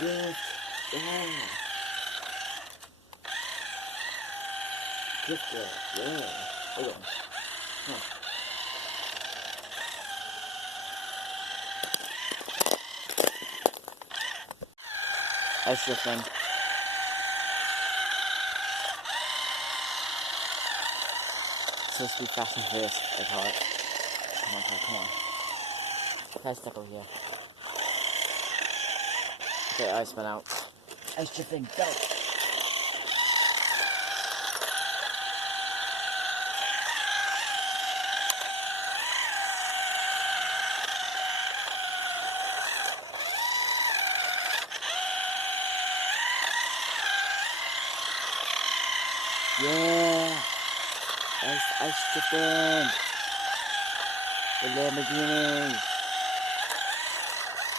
Drift. Yeah. Drift there. Yeah. Hold on. Huh. Ice drifting. Supposed to be fast and furious, I call it. Come on, come on. Try to step over here. Okay, ice went out. Ice drifting, go! Yeah! Ice drifting! The Lamborghini!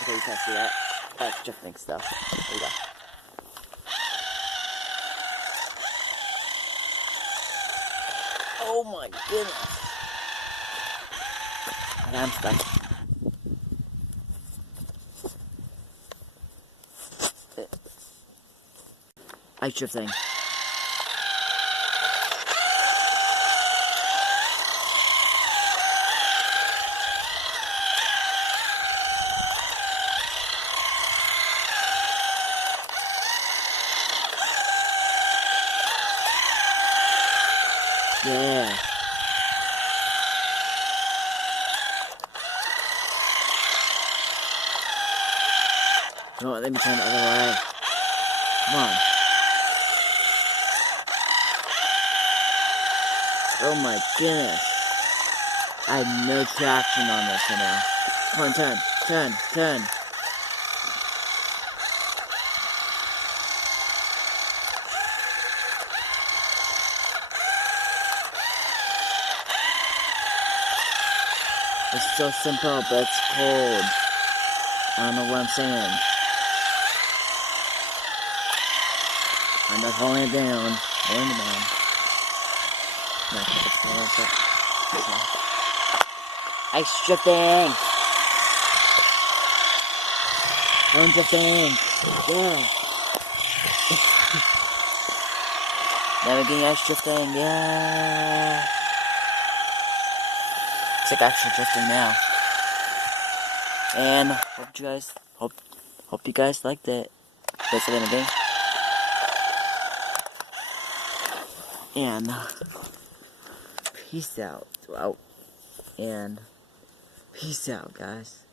Okay, you can't see that. That's drifting stuff. There you go. Oh my goodness! And I'm stuck. Ice drifting. Yeah. You know what? Let me turn the other way. Come on. Oh my goodness. I have no traction on this right now. Come on, turn. It's so simple, but it's cold. I don't know what I'm saying. I'm not holding it down. Holding it down. No, ice drifting! I'm drifting! Yeah! Never getting ice drifting, yeah! It's like actually drifting now. And hope you guys liked it. That's what I'm gonna do. And peace out. And peace out, guys.